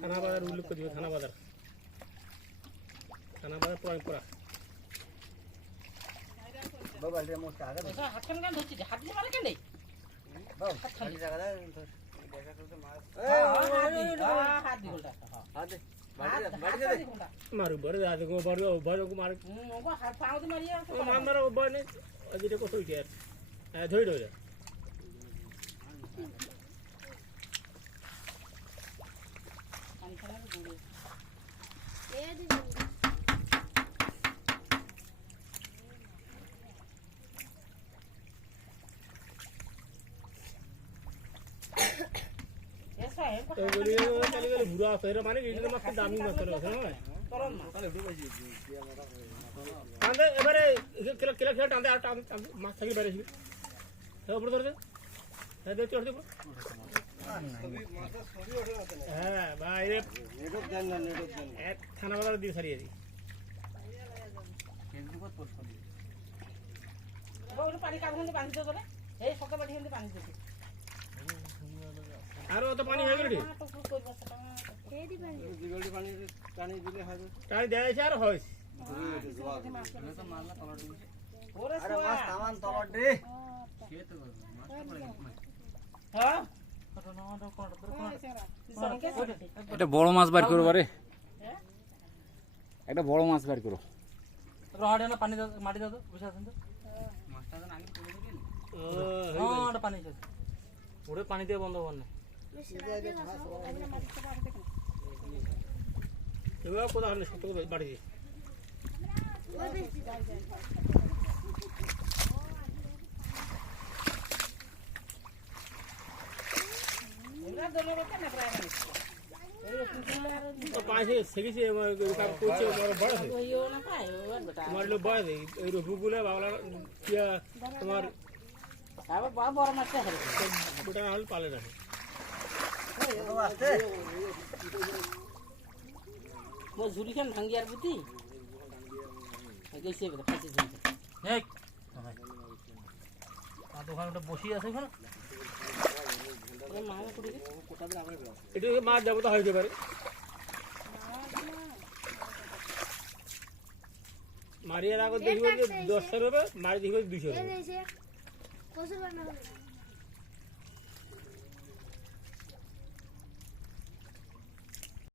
থানা বাজার উল্লেখ করে দিবে, থানা বাজার পরম্পরা। বাবা এটা মোটা আগে হাত কেন কেন ধরছিস? হাত দিয়ে মারে কেন? বাবা খালি জায়গাটা দেখা করতে মাছ হাত দি গোলটা। হাত দে বাড়ি দে মারু বড় দাদা গো বড় বড় কো মার ওগো হাত পাও দি মারিয়া ও মান্দার ও বড় নেই আজিটা কত হইছে আর ধই ধই পানি খালা গুড়ে এ দিবি এসা এ তো বলি চলে গেল ঘুরা ফের মানে ইডলে মাছ দামি মাছ হলো না করম না তাহলে উঠে পাইছি দিয়া মাথা টান্দে এবারে কিলো কিলো কিলো টান্দে আর মাছ থাকি বাইরে ছিল সব উপরে ধরে দে চড় দে হ্যাঁ ভাই রে নেটক দেন না নেটক দেন এক থানা বাজার দিয়ে সারিয়ে দি ফেসবুকত পোস্ট করি ওগুলো পানি কাগজে বাঁধি তো করে এই সকাল বাড়ি হিন্দে পানি দিতে আর তো পানি হয়ে গেল রে এ দিবি দিগলটি পানি দিলে হবে তাই দেয়ছে আর হয় এটা তো মারলা তলার দিছে ওরে আরে সোয়া মাছ তামান তলার দে সে তো মাছ পড়ে হ্যাঁ একটা বড় মাছ বার করো বারে একটা বড় মাছ বার করো রহাড়ে না পানি দাও মাটি দাও তো বসে আছেন তো মাছটা তো আগে পড়ে গেল হ্যাঁ ওটা পানি আছে ওরে পানি দিয়ে বন্ধ কর না এবার কোথাও হলে সত্য বাড়ি দিয়ে ওরা দলে বকে না প্রায় মানে পাশে সেগেছে করছে বড় হয় ওইও না পায় ওর বেটা তোমার লোক বয়স ওই রুগুলো বাংলা তোমার আবার বড় বড় মাছ আছে গোটা না হলে পালে না তো আসছে মো ঝুরি খান ভাঙ্গিয়ার বুদ্ধি গেছে বলে খাইছে ঝুরি এই আর দোকানে ওটা বসি আছে ওখানে ওরে মা করে দি এটা মাছ দেবতা হইতে পারে মারিয়ার আগে দেখবে 10 হবে মারি দেখবে 200 এ দেশে কসুর বানা হবে